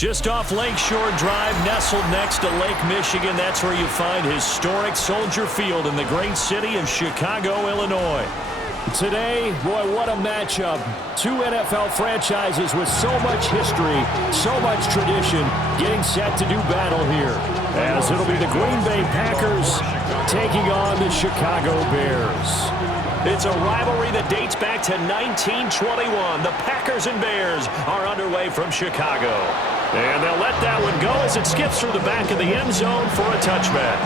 Just off Lakeshore Drive, nestled next to Lake Michigan, that's where you find historic Soldier Field in the great city of Chicago, Illinois. Today, boy, what a matchup. Two NFL franchises with so much history, so much tradition, getting set to do battle here. As it'll be the Green Bay Packers taking on the Chicago Bears. It's a rivalry that dates back to 1921. The Packers and Bears are underway from Chicago. And they'll let that one go as it skips through the back of the end zone for a touchback.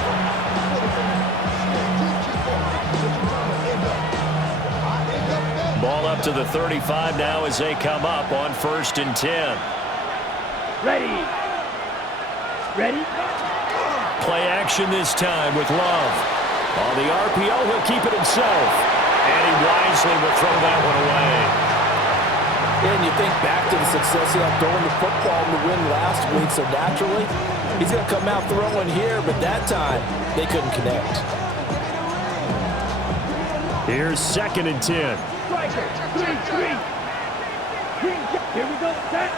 Ball up to the 35 now as they come up on 1st and 10. Ready. Play action this time with Love. On the RPO, he'll keep it himself. And he wisely will throw that one away. And you think back to the success he had throwing the football in the win last week, so naturally, he's going to come out throwing here, but that time, they couldn't connect. Here's 2nd and 10. Striker, 3-3. Here we go, set.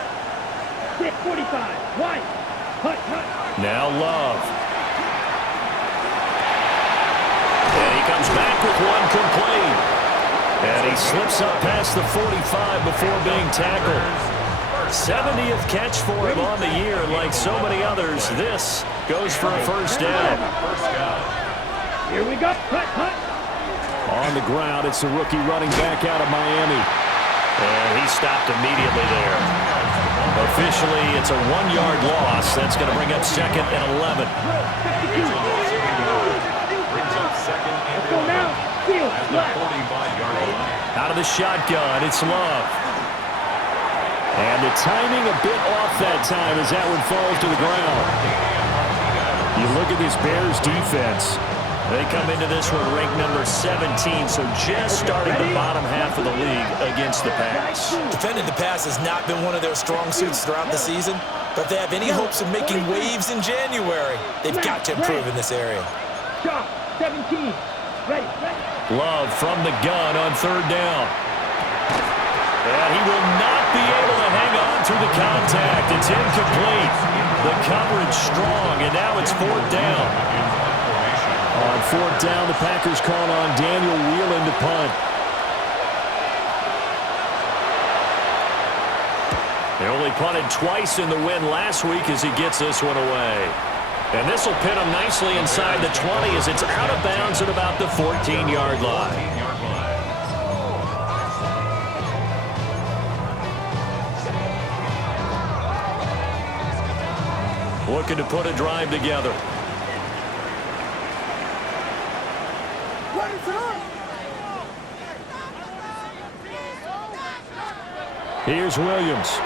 6:45, wide. Hut. Now Love. And he comes back with one complete. And he slips up past the 45 before being tackled. 70th catch for him on the year, and like so many others, this goes for a first down. Here we go, hut. On the ground, it's the rookie running back out of Miami. And he stopped immediately there. Officially, it's a 1-yard loss. That's going to bring up 2nd and 11. Let's go now. Field left. Out of the shotgun, it's Love. And the timing a bit off that time as that one falls to the ground. You look at this Bears defense. They come into this one ranked number 17, so just starting the bottom half of the league against the pass. Defending the pass has not been one of their strong suits throughout the season, but if they have any hopes of making waves in January, they've got to improve in this area. Shot, 17. Ready. Love from the gun on 3rd down. And he will not be able to hang on through the contact. It's incomplete. The coverage strong, and now it's 4th down. On 4th down, the Packers call on Daniel Whelan to punt. They only punted twice in the win last week as he gets this one away. And this will pin him nicely inside the 20 as it's out of bounds at about the 14-yard line. Looking to put a drive together. Here's Williams.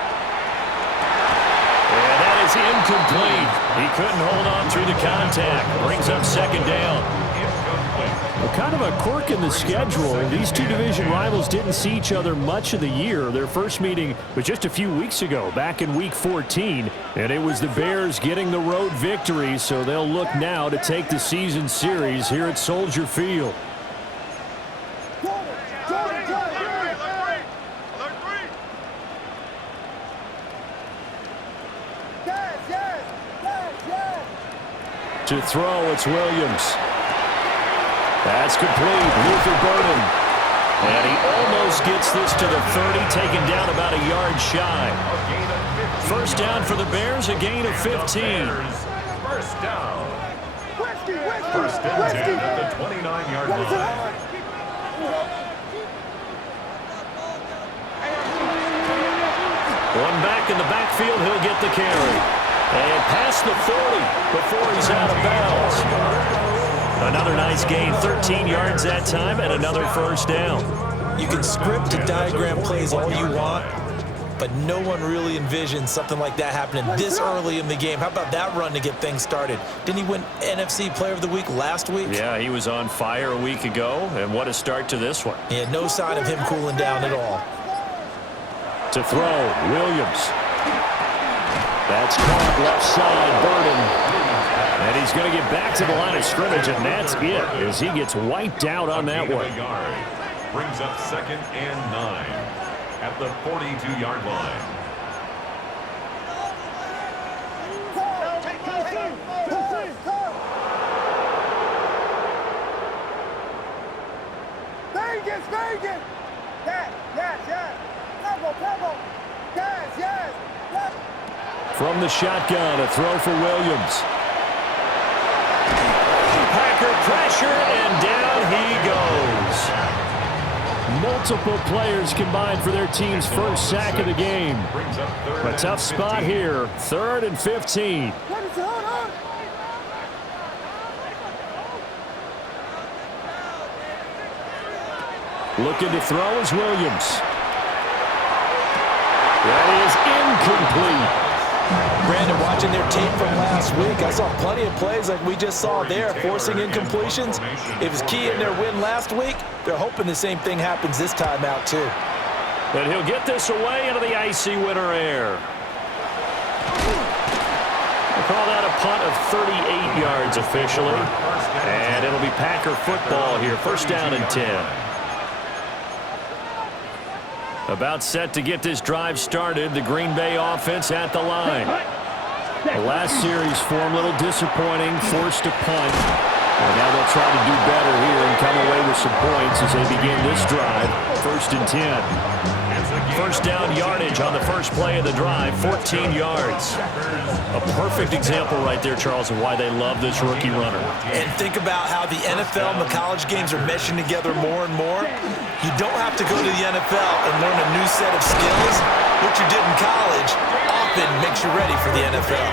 And that is incomplete. He couldn't hold on through the contact. Brings up 2nd down. Well, kind of a quirk in the schedule. These two division rivals didn't see each other much of the year. Their first meeting was just a few weeks ago, back in Week 14. And it was the Bears getting the road victory, so they'll look now to take the season series here at Soldier Field. To throw, it's Williams. That's complete. Luther Burden. And he almost gets this to the 30, taken down about a yard shy. First down for the Bears, a gain of 15. First down. First and 10 at the 29-yard line. One back in the backfield, he'll get the carry. And past the 40 before he's out of bounds. Another nice gain, 13 yards that time, and another first down. You can script and diagram plays all you want, but no one really envisioned something like that happening this early in the game. How about that run to get things started? Didn't he win NFC Player of the Week last week? Yeah, he was on fire a week ago, and what a start to this one. Yeah, no sign of him cooling down at all. To throw, Williams. That's caught left side, Burden. And he's going to get back to the line of scrimmage, and that's it as he gets wiped out on that one. Brings up 2nd and 9 at the 42-yard line. From the shotgun, a throw for Williams. Packer pressure, and down he goes. Multiple players combined for their team's first sack of the game. A tough spot here, 3rd and 15. Looking to throw is Williams. That is incomplete. Brandon, watching their tape from last week, I saw plenty of plays like we just saw there, forcing incompletions. It was key in their win last week. They're hoping the same thing happens this time out, too. But he'll get this away into the icy winter air. We'll call that a punt of 38 yards officially. And it'll be Packer football here, 1st down and 10. About set to get this drive started, the Green Bay offense at the line. The last series form a little disappointing, forced a punt. And now they'll try to do better here and come away with some points as they begin this drive, 1st and 10. First down yardage on the first play of the drive, 14 yards. A perfect example right there, Charles, of why they love this rookie runner. And think about how the NFL and the college games are meshing together more and more. You don't have to go to the NFL and learn a new set of skills. What you did in college often makes you ready for the NFL.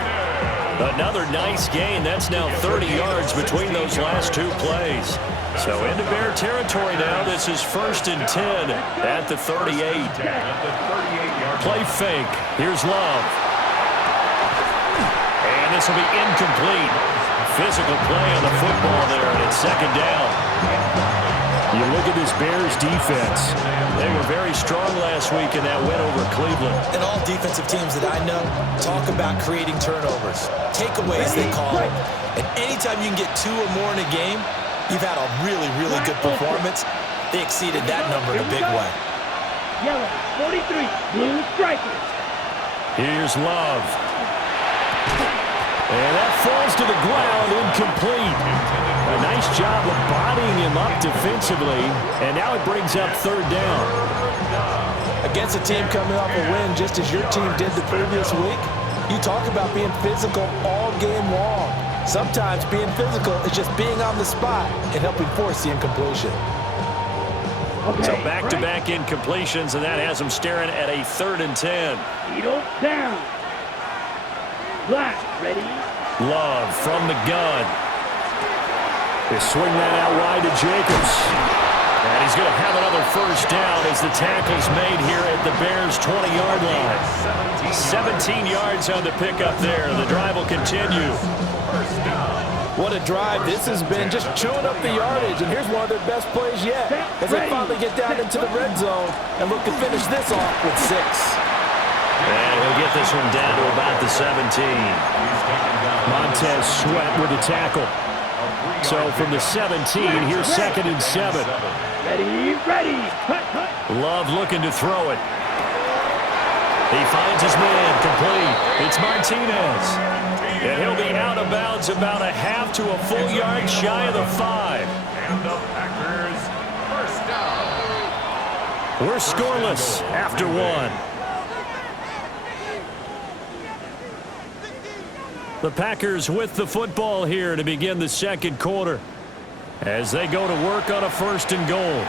Another nice gain. That's now 30 yards between those last 2 plays. So into Bear territory now. This is 1st and 10 at the 38. Play fake. Here's Love. And this will be incomplete. Physical play on the football there, and it's 2nd down. You look at this Bears defense. They were very strong last week in that win over Cleveland. And all defensive teams that I know talk about creating turnovers. Takeaways, they call it. And anytime you can get 2 or more in a game, you've had a really, really good performance. They exceeded that number in a big way. Yellow, 43, blue strikers. Here's Love. And that falls to the ground, incomplete. A nice job of bodying him up defensively, and now it brings up 3rd down. Against a team coming off a win just as your team did the previous week, you talk about being physical all game long. Sometimes being physical is just being on the spot and helping force the incompletion. So back-to-back incompletions, and that has them staring at a 3rd and 10. Needle down. Black, ready. Love from the gun. They swing that out wide to Jacobs. And he's going to have another 1st down as the tackle's made here at the Bears' 20-yard line. 17 yards on the pickup there. The drive will continue. What a drive this has been, just chewing up the yardage. And here's one of their best plays yet as they finally get down into the red zone and look to finish this off with 6. And he'll get this one down to about the 17. Montez Sweat with the tackle. So from the 17, here's 2nd and 7. Ready, ready. Hut, hut. Love looking to throw it. He finds his man, complete. It's Martinez. And he'll be out of bounds about a half to a full yard shy of the 5. And the Packers, 1st down. We're scoreless after 1. The Packers with the football here to begin the 2nd quarter as they go to work on a 1st and goal.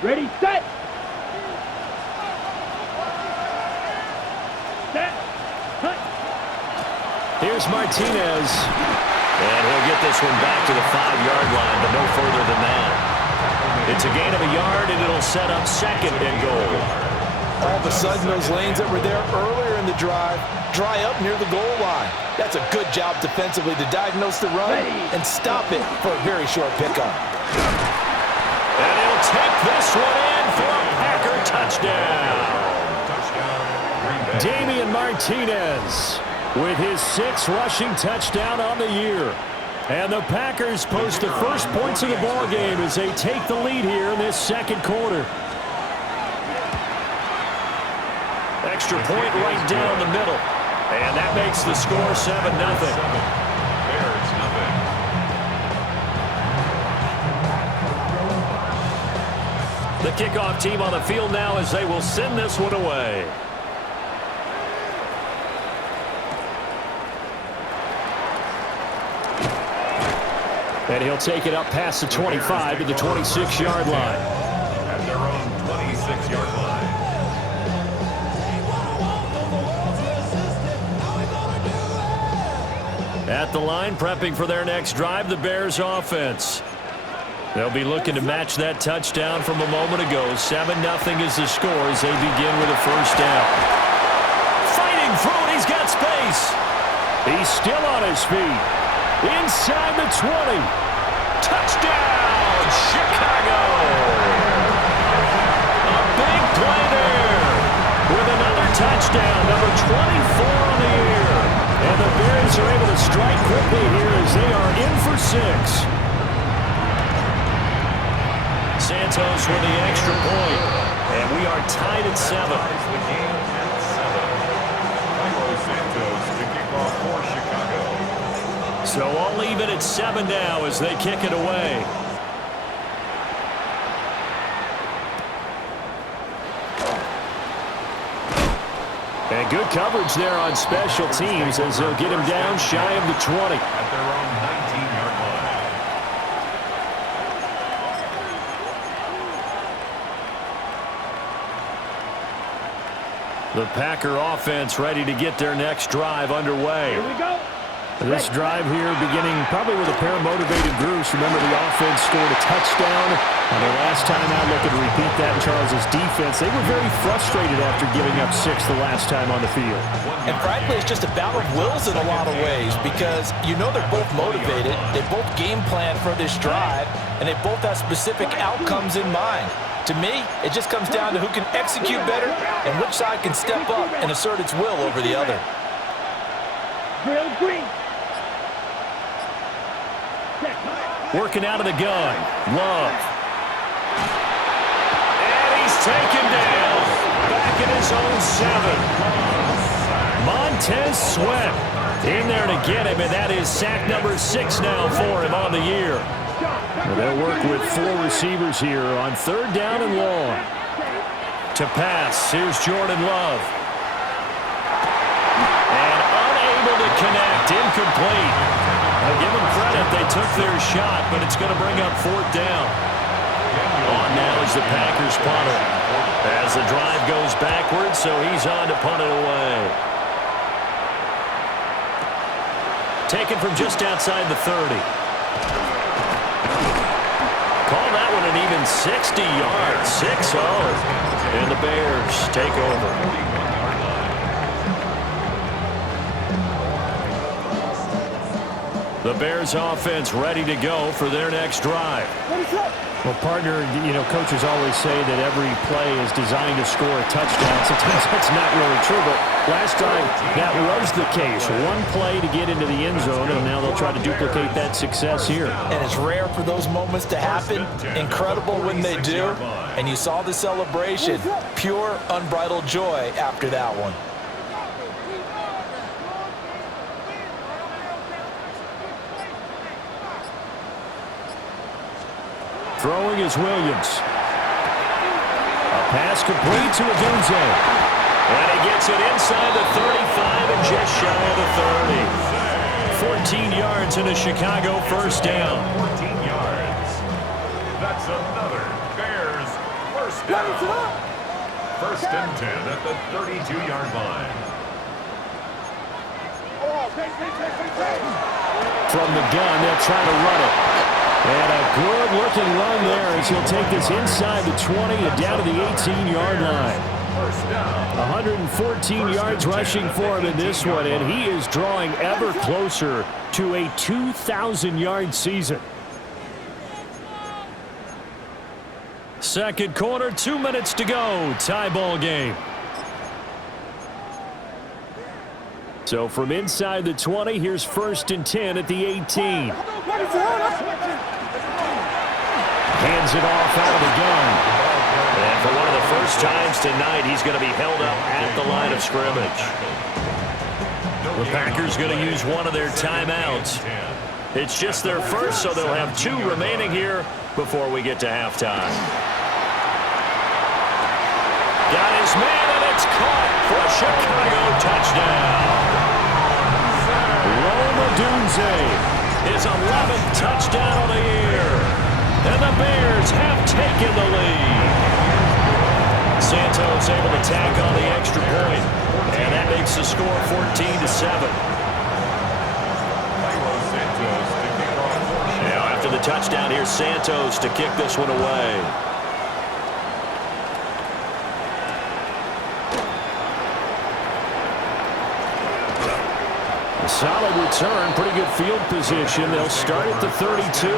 Ready, set. Set. Hut. Here's Martinez. And he'll get this one back to the 5-yard line, but no further than that. It's a gain of a yard, and it'll set up 2nd and goal. All of a sudden, those lanes that were there earlier in the drive dry up near the goal line. That's a good job defensively to diagnose the run and stop it for a very short pickup. And he'll take this one in for a Packer touchdown. Damian Martinez with his 6th rushing touchdown on the year. And the Packers post the first points of the ball game as they take the lead here in this 2nd quarter. extra point right down the middle. And that makes the score 7-0. Bears nothing. The kickoff team on the field now as they will send this one away. And he'll take it up past the 25 to the 26-yard line. At their own 26-yard line. At the line, prepping for their next drive, the Bears offense. They'll be looking to match that touchdown from a moment ago. 7-0 is the score as they begin with a first down. Fighting through it, he's got space. He's still on his feet. Inside the 20. Touchdown, Chicago. A big play there with another touchdown, number 24 on the year. And the Bears are able to strike quickly here as they are in for 6. Santos with the extra point. And we are tied at 7. Ties the game at 7. Santos to kick off for Chicago. So all even at 7 now as they kick it away. And good coverage there on special teams as they'll get him down shy of the 20. At their own 19-yard line. The Packer offense ready to get their next drive underway. Here we go. This drive here beginning probably with a pair of motivated groups. Remember, the offense scored a touchdown. And the last time out, looking to repeat that in Charles' defense. They were very frustrated after giving up 6 the last time on the field. And frankly, it's just a battle of wills in a lot of ways because you know they're both motivated. They both game plan for this drive, and they both have specific outcomes in mind. To me, it just comes down to who can execute better and which side can step up and assert its will over the other. Drill green. Working out of the gun. Love. And he's taken down. Back at his own 7. Montez Sweat in there to get him, and that is sack number 6 now for him on the year. Well, they'll work with 4 receivers here on 3rd down and long. To pass, here's Jordan Love. And unable to connect, incomplete. I'll give them credit, they took their shot, but it's going to bring up 4th down. On now is the Packers punter. As the drive goes backwards, so he's on to punt it away. Taken from just outside the 30. Call that one an even 60 yards, 6-0. And the Bears take over. The Bears offense ready to go for their next drive. Well, partner, you know, coaches always say that every play is designed to score a touchdown. Sometimes that's not really true, but last time that was the case. One play to get into the end zone, and now they'll try to duplicate that success here. And it's rare for those moments to happen. Incredible when they do. And you saw the celebration. Pure, unbridled joy after that one. Throwing is Williams. A pass complete to Adunze. And he gets it inside the 35 and just shy of the 30. 14 yards in a Chicago first down. 14 yards. That's another Bears first down. 1st and 10 at the 32-yard line. From the gun, they'll try to run it. And a good-looking run there as he'll take this inside the 20 and down to the 18-yard line. 114 yards rushing for him in this one, and he is drawing ever closer to a 2,000-yard season. Second quarter, 2 minutes to go. Tie ball game. So from inside the 20, here's 1st and 10 at the 18. Hands it off out of the gun. And for one of the first times tonight he's going to be held up at the line of scrimmage. The Packers going to use one of their timeouts. It's just their first, so they'll have 2 remaining here before we get to halftime. Got his man, and it's caught for a Chicago touchdown. Roma Dunze, his 11th touchdown of the year. And the Bears have taken the lead. Santos able to tack on the extra point, and that makes the score 14-7. Now after the touchdown, here's Santos to kick this one away. A solid return, pretty good field position. They'll start at the 32.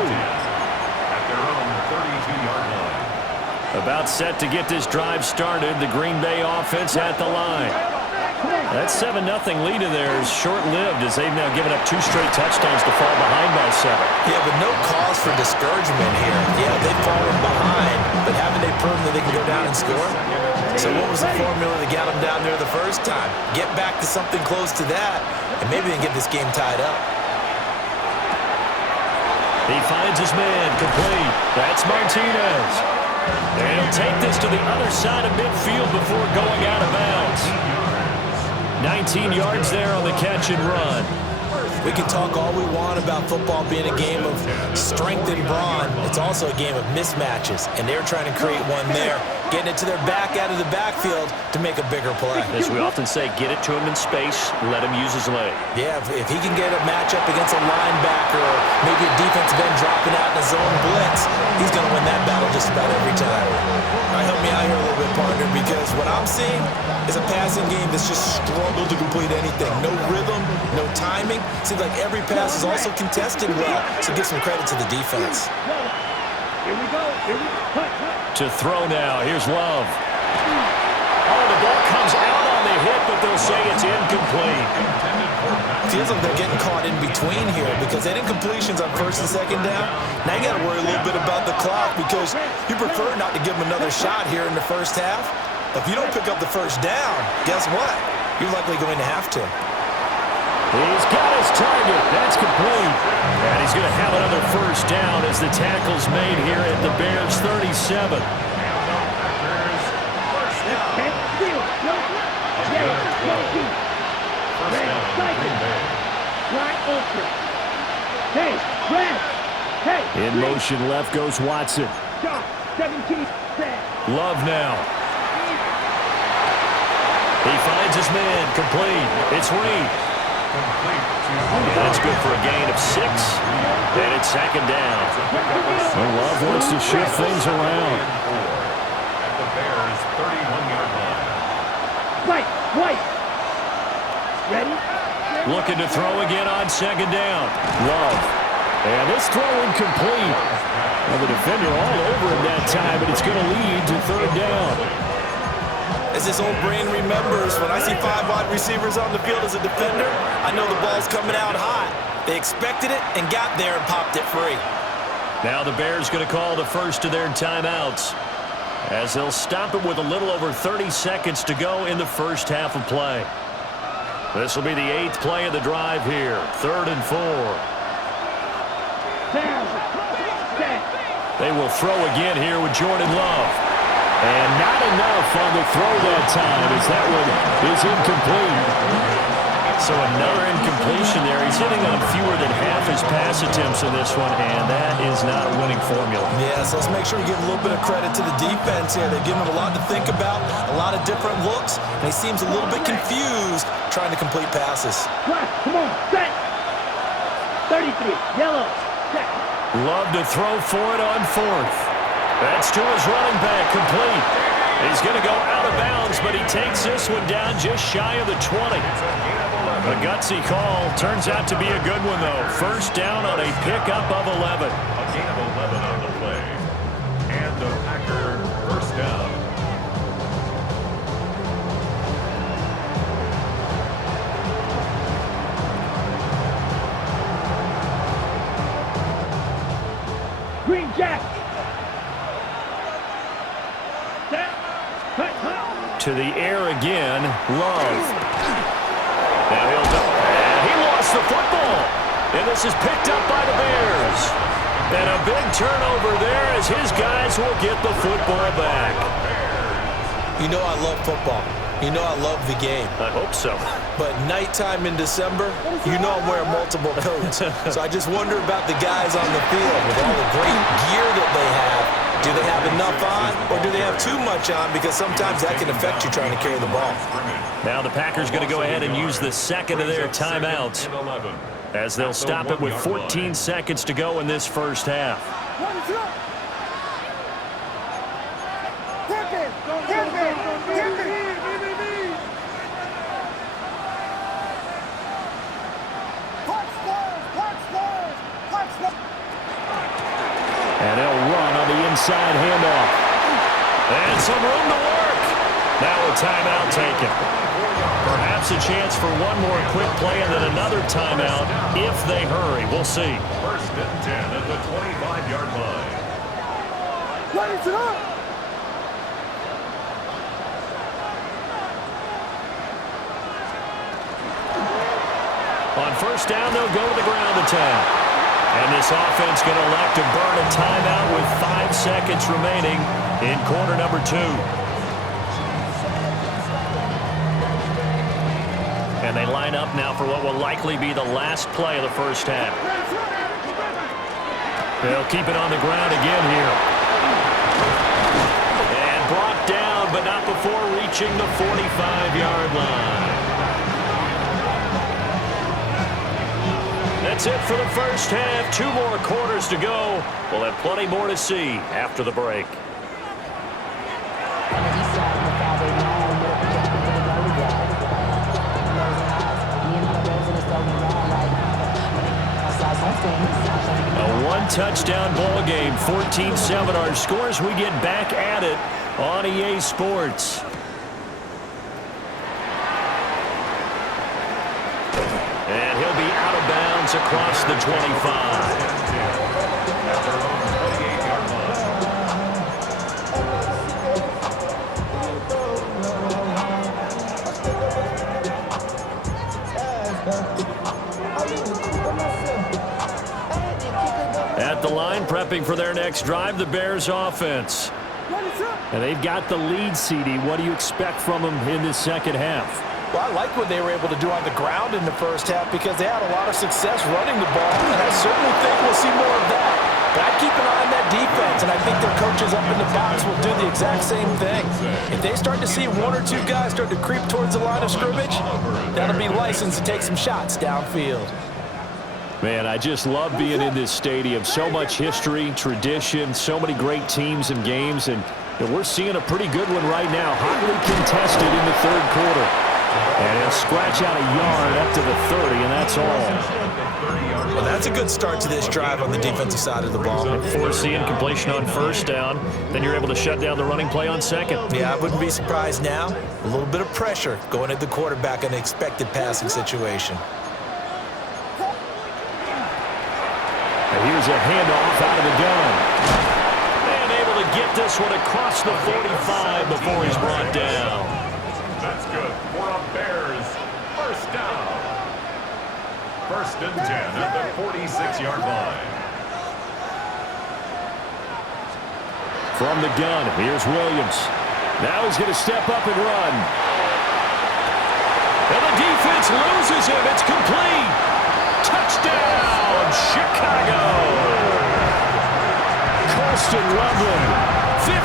About set to get this drive started. The Green Bay offense at the line. That 7-0 lead in there is short-lived as they've now given up 2 straight touchdowns to fall behind by 7. Yeah, but no cause for discouragement here. Yeah, they've fallen behind, but haven't they proven that they can go down and score? So what was the formula that got them down there the first time? Get back to something close to that, and maybe they can get this game tied up. He finds his man, complete. That's Martinez. And he'll take this to the other side of midfield before going out of bounds. 19 yards there on the catch and run. We can talk all we want about football being a game of strength and brawn. It's also a game of mismatches, and they're trying to create one there, getting it to their back out of the backfield to make a bigger play. As we often say, get it to him in space, let him use his leg. Yeah, if he can get a matchup against a linebacker or maybe a defensive end dropping out in a zone blitz, he's going to win that battle just about every time. All right, help me out here a little bit, partner, because what I'm seeing is a passing game that's just struggled to complete anything. No rhythm, no timing. Seems like every pass is also contested well, so give some credit to the defense. Here we go. To throw now, here's Love. Oh, the ball comes out on the hit, but they'll say it's incomplete. Feels like they're getting caught in between here because they didn't completions on first and second down. Now you got to worry a little bit about the clock because you prefer not to give them another shot here in the first half. If you don't pick up the first down, guess what? You're likely going to have to. He's got his target. That's complete. And he's going to have another first down as the tackle's made here at the Bears 37. In motion left goes Watson. Love now. He finds his man. Complete. It's Reed. That's good for a gain of 6. And it's second down. Well, Love wants to shift things around. At the Bears' 31-yard line. White. Ready? Looking to throw again on second down. Love. And this throw incomplete. Well, the defender all over him that time, but it's going to lead to third down. As this old brain remembers, when I see 5 wide receivers on the field as a defender, I know the ball's coming out hot. They expected it and got there and popped it free. Now the Bears going to call the first of their timeouts as they'll stop it with a little over 30 seconds to go in the first half of play. This will be the 8th play of the drive here. 3rd and 4. They will throw again here with Jordan Love. And not enough on the throw that time as that one is incomplete. So another incompletion there. He's hitting on fewer than half his pass attempts in this one, and that is not a winning formula. Yeah, so let's make sure we give a little bit of credit to the defense here. They've given him a lot to think about, a lot of different looks, and he seems a little bit confused trying to complete passes. Come on, set. 33, yellow, set. Love to throw for it on 4th. That's to his running back, complete. He's going to go out of bounds, but he takes this one down just shy of the 20. A gutsy call. Turns out to be a good one, though. First down on a pickup of 11. A gain of 11 on the play. And the Packer first down. Green Jack. To the air again. Love. Now he'll go. And he lost the football. And this is picked up by the Bears. And a big turnover there as his guys will get the football back. You know I love football. You know I love the game. I hope so. But nighttime in December, you know I'm wearing multiple coats. So I just wonder about the guys on the field with all the great gear that they have. Do they have enough on, or do they have too much on? Because sometimes that can affect you trying to carry the ball. Now the Packers going to go ahead and use the second of their timeouts, as they'll stop it with 14 seconds to go in this first half. And they'll run on the inside handoff. And some room to work. Now a timeout taken. Perhaps a chance for one more quick play and then another timeout if they hurry. We'll see. First and 10 at the 25-yard line. Lights it up! On first down, they'll go to the ground attack. And this offense going to elect to burn a timeout with 5 seconds remaining in quarter number 2. And they line up now for what will likely be the last play of the first half. They'll keep it on the ground again here. And brought down, but not before reaching the 45-yard line. That's it for the first half. 2 more quarters to go. We'll have plenty more to see after the break. A one-touchdown ball game, 14-7 our scores. We get back at it on EA Sports. And he'll be out of bounds across the 25. At the line, prepping for their next drive, the Bears offense. And they've got the lead, CD. What do you expect from them in this second half? Well, I like what they were able to do on the ground in the first half because they had a lot of success running the ball, and I certainly think we'll see more of that. But I'd keep an eye on that defense, and I think their coaches up in the box will do the exact same thing. If they start to see 1 or 2 guys start to creep towards the line of scrimmage, that'll be licensed to take some shots downfield. Man, I just love being in this stadium. So much history, tradition, so many great teams and games, and we're seeing a pretty good one right now. Hotly contested in the third quarter. And he'll scratch out a yard up to the 30, and that's all. Well, that's a good start to this drive on the defensive side of the ball. Forcing completion on first down. Then you're able to shut down the running play on second. Yeah, I wouldn't be surprised now. A little bit of pressure going at the quarterback in the expected passing situation. And here's a handoff out of the gun. And able to get this one across the 45 before he's brought down. That's good for a Bears first down. First and 10 at the 46-yard line. From the gun, here's Williams. Now he's going to step up and run. And the defense loses him. It's complete. Touchdown, Chicago. Colston Loveland, 53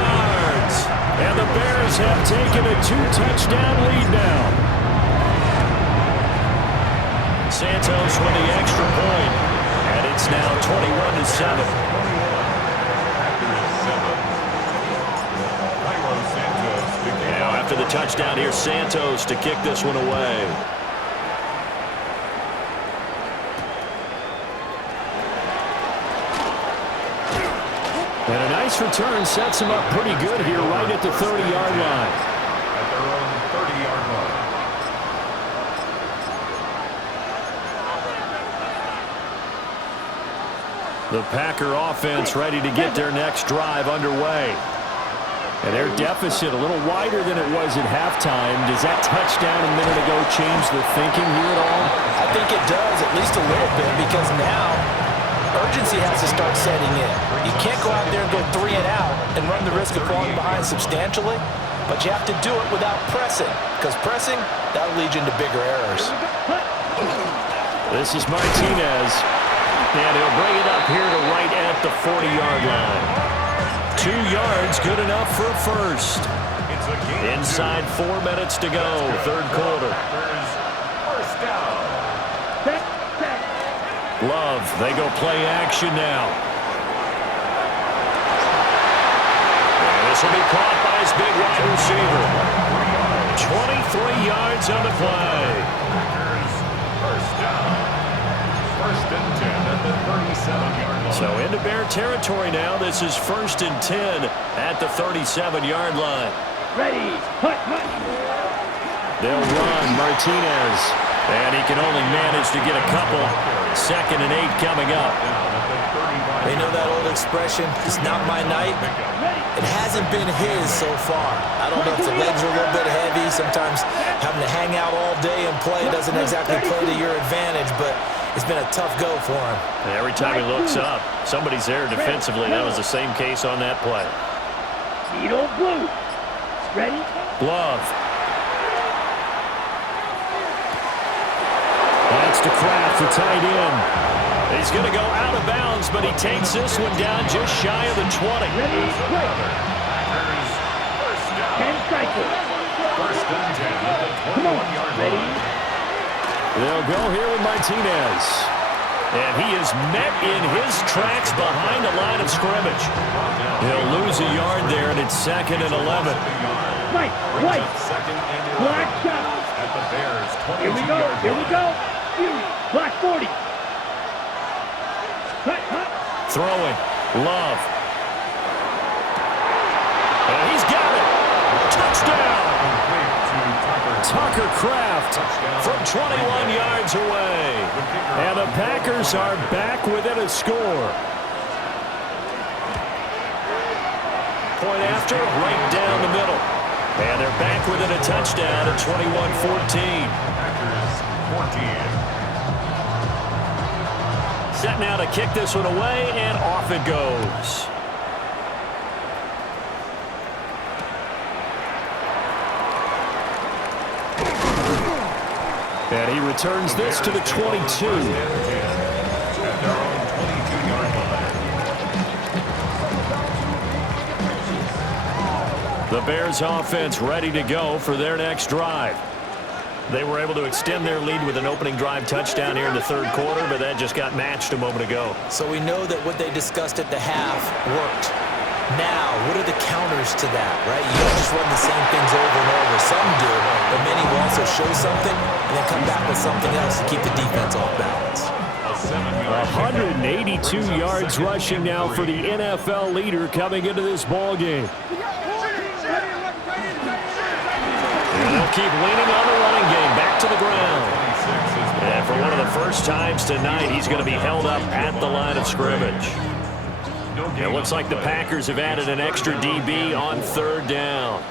yards. And the Bears have taken a 2-touchdown lead now. Santos with the extra point. And it's now 21-7. Now after the touchdown, here's Santos to kick this one away. And a nice return sets him up pretty good here right at the 30-yard line. At their own 30-yard line. The Packer offense ready to get their next drive underway. And their deficit a little wider than it was at halftime. Does that touchdown a minute ago change the thinking here at all? I think it does, at least a little bit, because now urgency has to start setting in. You can't go out there and go 3 and out and run the risk of falling behind substantially, but you have to do it without pressing, because pressing, that'll lead you into bigger errors. This is Martinez, and he'll bring it up here to right at the 40-yard line. 2 yards, good enough for a first. Inside 4 minutes to go, third quarter. First down. Love, they go play action now. And this will be caught by his big wide receiver. 23 yards on the play. First down. First and 10 at the 37-yard line. So into Bear territory now. This is 1st and 10 at the 37-yard line. Ready. Hut. They'll run Martinez. And he can only manage to get a couple. 2nd and 8 coming up. They know that old expression, it's not my night. It hasn't been his so far. I don't know if the legs are a little bit heavy. Sometimes having to hang out all day and play doesn't exactly play to your advantage, but it's been a tough go for him. And every time he looks up, somebody's there defensively. That was the same case on that play. Needle blue. Ready? Love. That's to Kraft, the tight end. He's going to go out of bounds, but he takes this one down just shy of the 20. Ready? Play. First down. 10 cycles. First and 10 at the 21-yard Ready? line. They'll go here with Martinez. And he is met in his tracks behind the line of scrimmage. He'll lose a yard there, and it's 2nd and 11. Right. Second and 11 Black shot. at the Bears' 22-yard Here we go. line. Here we go. Black 40. Hut. Throwing. Love. And he's got it. Touchdown. Tucker Kraft from 21 yards away. And the Packers are back within a score. Point after, right down the middle. And they're back within a touchdown at 21-14. Packers 14. Set now to kick this one away, and off it goes. And he returns this to the 22. At their own 22-yard line. The Bears offense ready to go for their next drive. They were able to extend their lead with an opening drive touchdown here in the third quarter, but that just got matched a moment ago. So we know that what they discussed at the half worked. Now, what are the counters to that, right? You don't just run the same things over and over. Some do, but many will also show something and then come back with something else to keep the defense off balance. 182 yards rushing now for the NFL leader coming into this ball game. And they'll keep leaning on the running game, back to the ground. And for one of the first times tonight, he's going to be held up at the line of scrimmage. It looks like the Packers have added an extra DB on third down.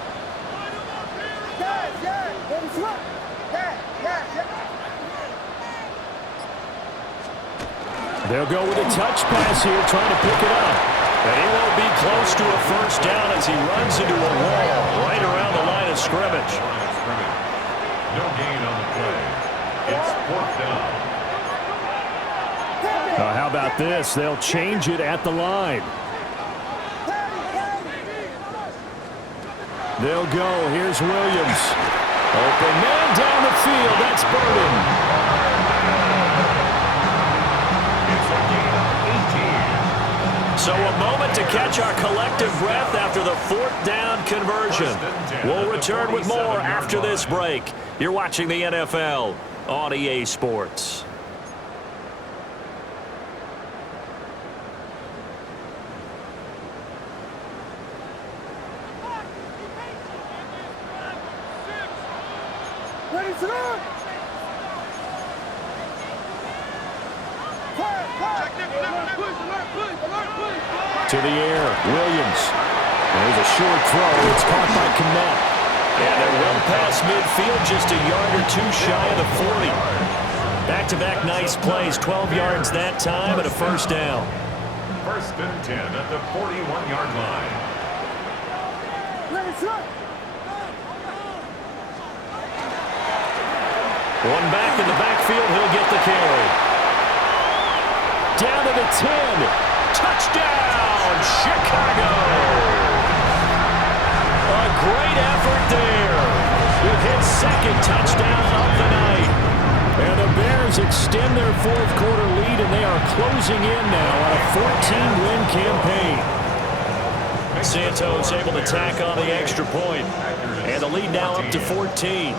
They'll go with a touch pass here, trying to pick it up. And he won't be close to a first down as he runs into a wall right around the line of scrimmage. No gain on the play. It's 4th down. How about this? They'll change it at the line. They'll go. Here's Williams. Open man down the field. That's Burden. It's a gain of 18. So a moment to catch our collective breath after the 4th down conversion. We'll return with more after this break. You're watching the NFL on EA Sports. Ready to go. To the air, Williams. There's a short throw. It's caught by Kmet. And they're well past midfield, just a yard or two shy of the 40. Back-to-back nice plays, 12 yards that time and a first down. First and 10 at the 41-yard line. Let it slip. One back in the backfield, he'll get the carry. Down to the 10. Touchdown, Chicago! A great effort there with his second touchdown of the night. And the Bears extend their fourth quarter lead, and they are closing in now on a 14-win campaign. Santos able to tack on the extra point, and the lead now up to 14.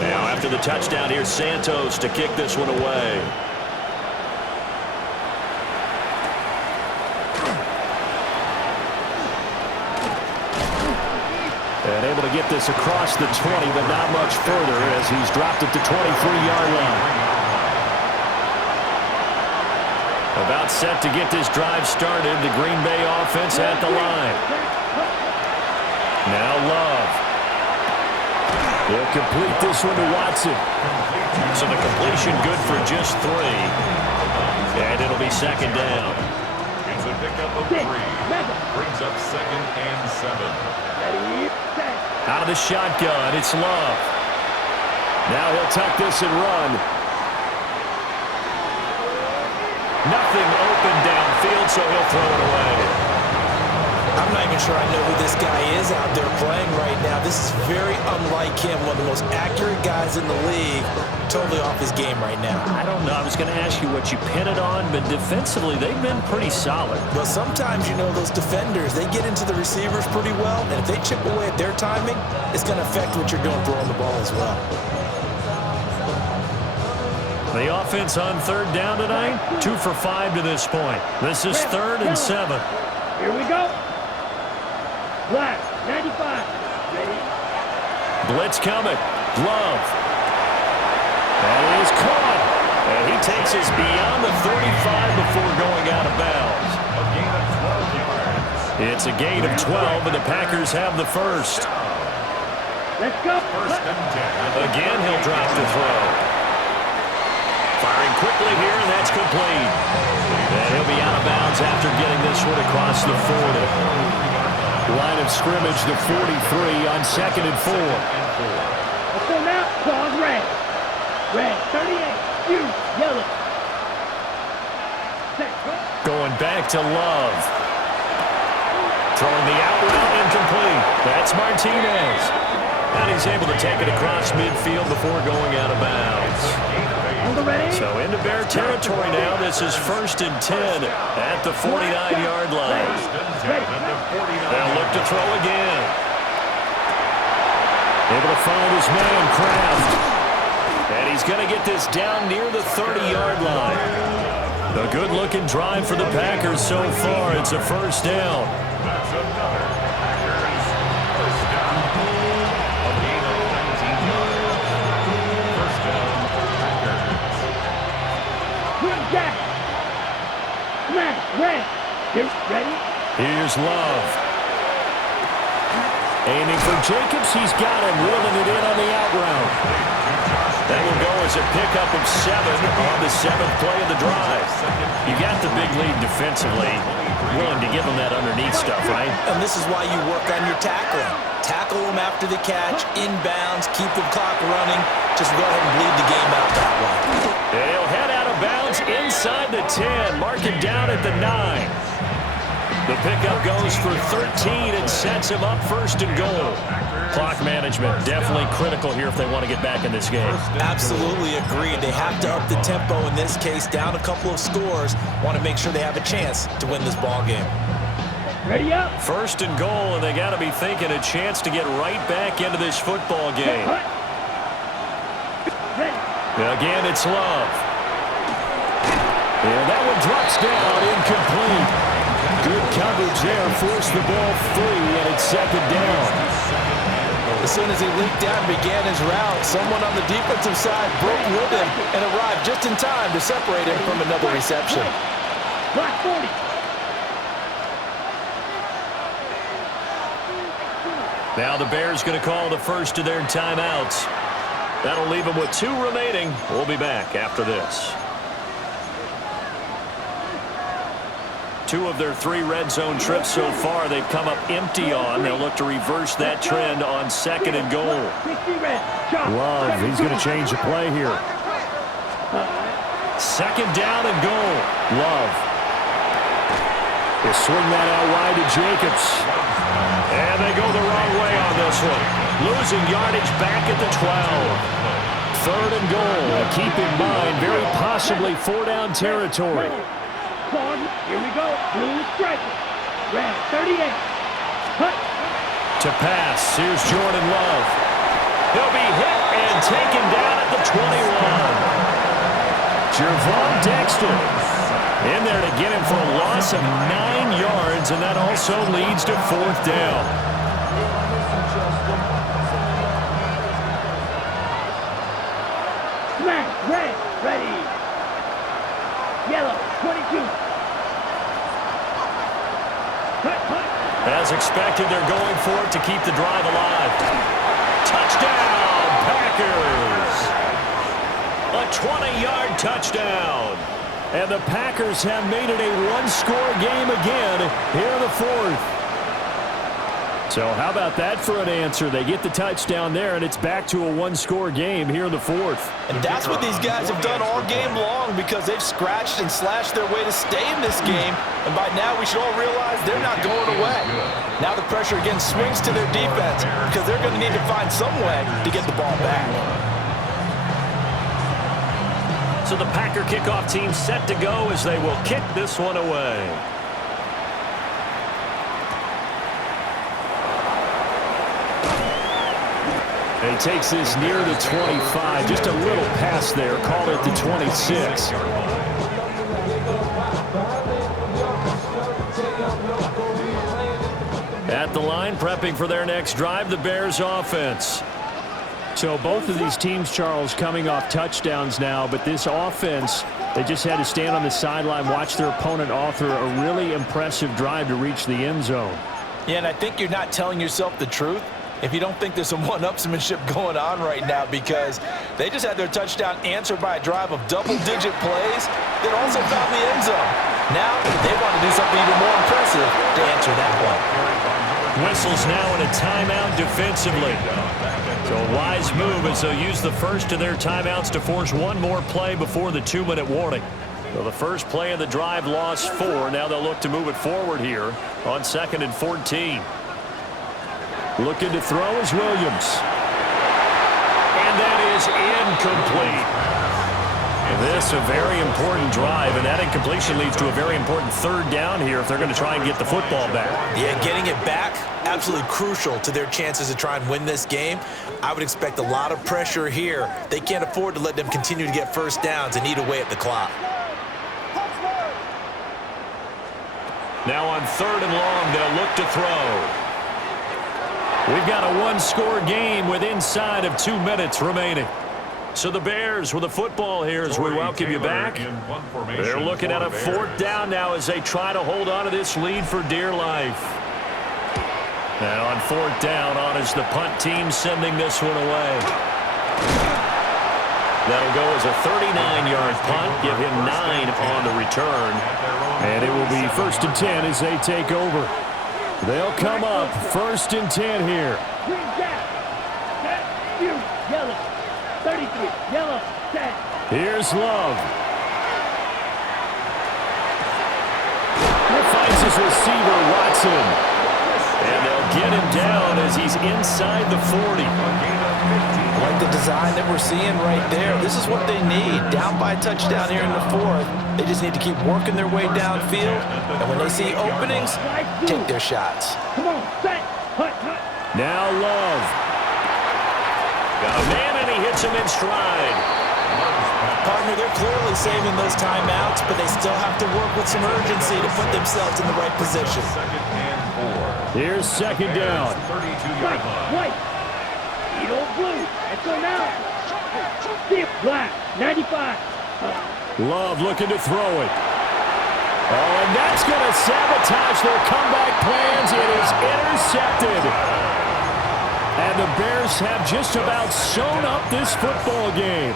Now after the touchdown, here's Santos to kick this one away. And able to get this across the 20, but not much further as he's dropped it to 23-yard line. About set to get this drive started. The Green Bay offense at the line. Now Love. He'll complete this one to Watson. So the completion good for just 3. And it'll be second down. It's a pickup of 3. Brings up second and 7. Out of the shotgun, it's Love. Now he'll tuck this and run. Nothing open downfield, so he'll throw it away. I'm not even sure I know who this guy is out there playing right now. This is very unlike him, one of the most accurate guys in the league. Totally off his game right now. I don't know. I was going to ask you what you pin it on, but defensively, they've been pretty solid. Well, sometimes, you know, those defenders, they get into the receivers pretty well, and if they chip away at their timing, it's going to affect what you're doing throwing the ball as well. The offense on third down tonight, 2 for 5 to this point. This is 3rd and 7. Here we go. Black, 95. Ready? Blitz coming. Love. That is caught. And he takes us beyond the 35 before going out of bounds. A gain of 12 yards. It's a gain of 12, and the Packers have the first. Let's go. First and 10. Again, he'll drop the throw. Firing quickly here, and that's complete. And he'll be out of bounds after getting this one across the 40. Line of scrimmage, the 43 on 2nd and 4. Let's go now. Claws red. Red, 38. You, yellow. Set. Going back to Love. Throwing the out route incomplete. That's Martinez. And he's able to take it across midfield before going out of bounds. On the ready. So into Bear territory now. This is 1st and 10 at the 49-yard line. They'll look to throw again. Able to find his man, Kraft. And he's going to get this down near the 30-yard line. A good-looking drive for the Packers so far. It's a first down. That's another Packers first down. A gain of 19 yards. First down, Packers. Quick jack. Smash, red. You ready? Here's Love. Aiming for Jacobs. He's got him. Wheeling it in on the out route. That will go as a pickup of 7 on the 7th play of the drive. You got the big lead defensively. Willing to give them that underneath stuff, right? And this is why you work on your tackling. Tackle them after the catch, inbounds, keep the clock running. Just go ahead and bleed the game out that way. And he'll head out of bounds inside the 10. Mark it down at the 9. The pickup goes for 13 and sets him up 1st and goal. Clock management definitely critical here if they want to get back in this game. Absolutely agreed. They have to up the tempo in this case, down a couple of scores. Want to make sure they have a chance to win this ball game. Ready up. 1st and goal, and they got to be thinking a chance to get right back into this football game. Ready. Again, it's Love. And that one drops down, incomplete. Good coverage there, forced the ball free, and it's 2nd down. As soon as he leaked out and began his route, someone on the defensive side broke with him and arrived just in time to separate him from another reception. Block 40. Now the Bears going to call the first of their timeouts. That'll leave them with 2 remaining. We'll be back after this. 2 of their 3 red zone trips so far they've come up empty on. They'll look to reverse that trend on 2nd and goal. Love, he's going to change the play here. 2nd down and goal. Love. They swing that out wide to Jacobs. And they go the wrong way on this one. Losing yardage back at the 12. 3rd and goal. Keep in mind, very possibly 4-down territory. Here we go. Blue striker. Red 38. Cut. To pass. Here's Jordan Love. He'll be hit and taken down at the 21. Jervon Dexter in there to get him for a loss of 9 yards, and that also leads to 4th down. Smash. Red. Ready. Yellow 22. As expected, they're going for it to keep the drive alive. Touchdown, Packers! A 20-yard touchdown. And the Packers have made it a 1-score game again here in the 4th. So how about that for an answer? They get the touchdown there, and it's back to a 1-score game here in the 4th. And that's what these guys have done all game long, because they've scratched and slashed their way to stay in this game. And by now, we should all realize they're not going away. Now the pressure again swings to their defense, because they're going to need to find some way to get the ball back. So the Packer kickoff team set to go as they will kick this one away. He takes this near the 25, just a little pass there, called it the 26. At the line, prepping for their next drive, the Bears offense. So both of these teams, Charles, coming off touchdowns now, but this offense, they just had to stand on the sideline, watch their opponent author a really impressive drive to reach the end zone. Yeah, and I think you're not telling yourself the truth if you don't think there's some one-upsmanship going on right now, because they just had their touchdown answered by a drive of double-digit plays that also found the end zone. Now they want to do something even more impressive to answer that one. Whistles now in a timeout defensively. So a wise move as they'll use the first of their timeouts to force one more play before the 2-minute warning. So the first play of the drive lost 4. Now they'll look to move it forward here on 2nd and 14. Looking to throw is Williams. And that is incomplete. This a very important drive, and that incompletion leads to a very important 3rd down here if they're going to try and get the football back. Yeah, getting it back, absolutely crucial to their chances to try and win this game. I would expect a lot of pressure here. They can't afford to let them continue to get first downs and eat away at the clock. Now on 3rd and long, they'll look to throw. We've got a 1-score game with inside of 2 minutes remaining. So the Bears with the football here as we welcome you back. They're looking at a 4th down now as they try to hold on to this lead for dear life. And on 4th down, on is the punt team sending this one away. That'll go as a 39-yard punt, give him 9 on the return. And it will be 1st and 10 as they take over. They'll come up 1st and 10 here. Green gap. Set. You. Yellow. 33. Yellow. Set. Here's Love. He finds his receiver, Watson. And they'll get him down as he's inside the 40. Like the design that we're seeing right there, this is what they need. Down by a touchdown here in the 4th. They just need to keep working their way downfield. And when they see openings, take their shots. Come on, set. Hut, hut. Now Love. Got a man, and he hits him in stride. Partner, they're clearly saving those timeouts, but they still have to work with some urgency to put themselves in the right position. Here's 2nd down. White. Eagle blue. Let's go now. Dip black. 95. Love looking to throw it. Oh, and that's going to sabotage their comeback plans. It is intercepted. And the Bears have just about sewn up this football game.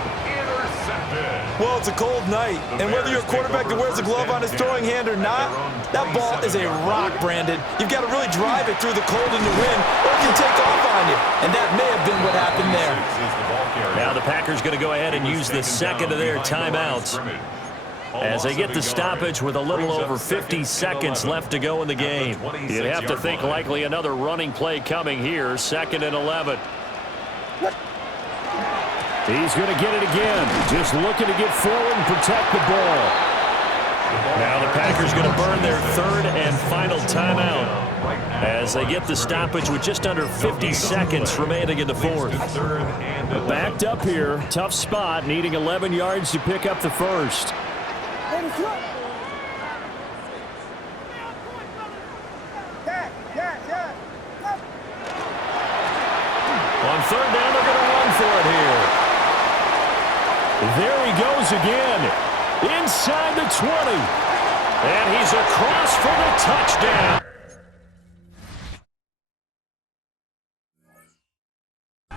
Well, it's a cold night, and whether you're a quarterback that wears a glove on his throwing hand or not, that ball is a rock, Brandon. You've got to really drive it through the cold and the wind, or it can take off on you, and that may have been what happened there. Now the Packers going to go ahead and use the second of their timeouts as they get the stoppage with a little over 50 seconds left to go in the game. You'd have to think likely another running play coming here, 2nd and 11. He's going to get it again. Just looking to get forward and protect the ball. Now the Packers going to burn their 3rd and final timeout as they get the stoppage with just under 50 seconds remaining in the 4th. Backed up here. Tough spot. Needing 11 yards to pick up the first. On 3rd down, they're going to run for it here. There he goes again. Inside the 20. And he's across for the touchdown.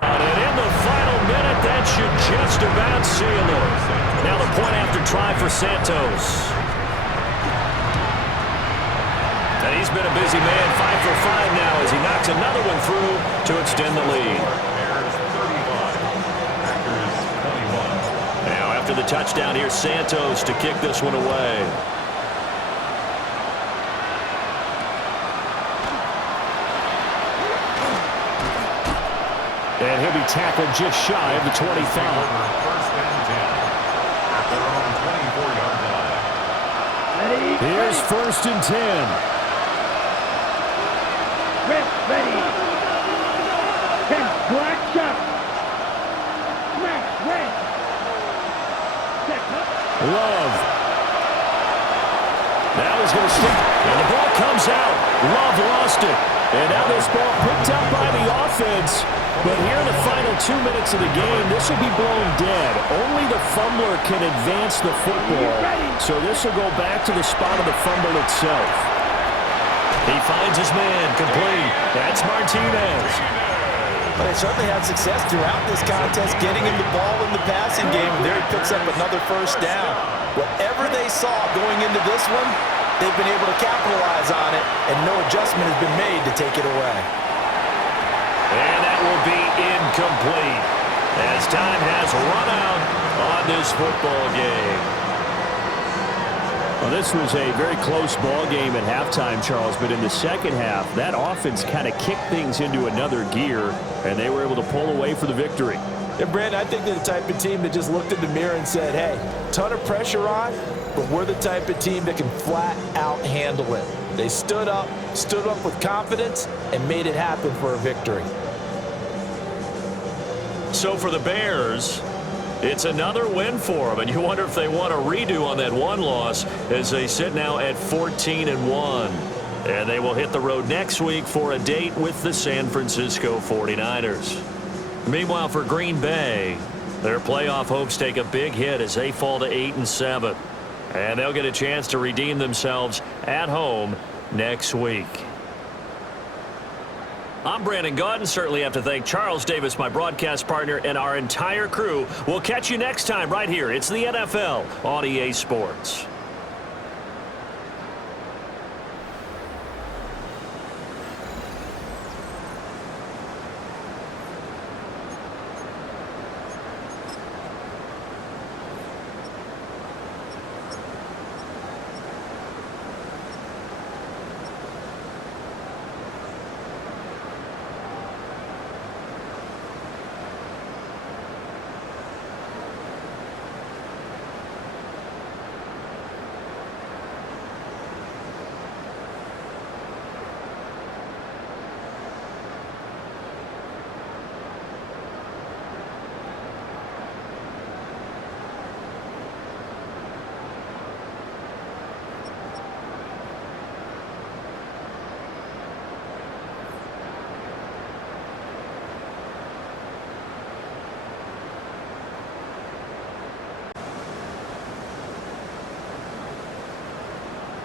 And in the final minute, that should just about seal it. Now the point after try for Santos. And he's been a busy man, 5 for 5 now as he knocks another one through to extend the lead. Now after the touchdown, here's Santos to kick this one away. And he'll be tackled just shy of the 25. First and 10 at their own 24-yard line. Here's 1st and 10. Ready. 10 black shot. Smash red. Set up. Love. Now he's going to stick. And the ball comes out. Love lost it. And now this ball picked up by the offense. But here in the final 2 minutes of the game, this will be blown dead. Only the fumbler can advance the football. So this will go back to the spot of the fumble itself. He finds his man complete. That's Martinez. But they certainly had success throughout this contest, getting him the ball in the passing game. And there he picks up another first down. Whatever they saw going into this one, they've been able to capitalize on it, and no adjustment has been made to take it away. And that will be incomplete as time has run out on this football game. Well, this was a very close ball game at halftime, Charles, but in the second half, that offense kind of kicked things into another gear, and they were able to pull away for the victory. And, Brandon, I think they're the type of team that just looked in the mirror and said, hey, ton of pressure on, but we're the type of team that can flat out handle it. They stood up with confidence, and made it happen for a victory. So for the Bears, it's another win for them, and you wonder if they want a redo on that one loss as they sit now at 14-1. And they will hit the road next week for a date with the San Francisco 49ers. Meanwhile, for Green Bay, their playoff hopes take a big hit as they fall to 8-7. And they'll get a chance to redeem themselves at home next week. I'm Brandon Gaudin. Certainly have to thank Charles Davis, my broadcast partner, and our entire crew. We'll catch you next time right here. It's the NFL on EA Sports.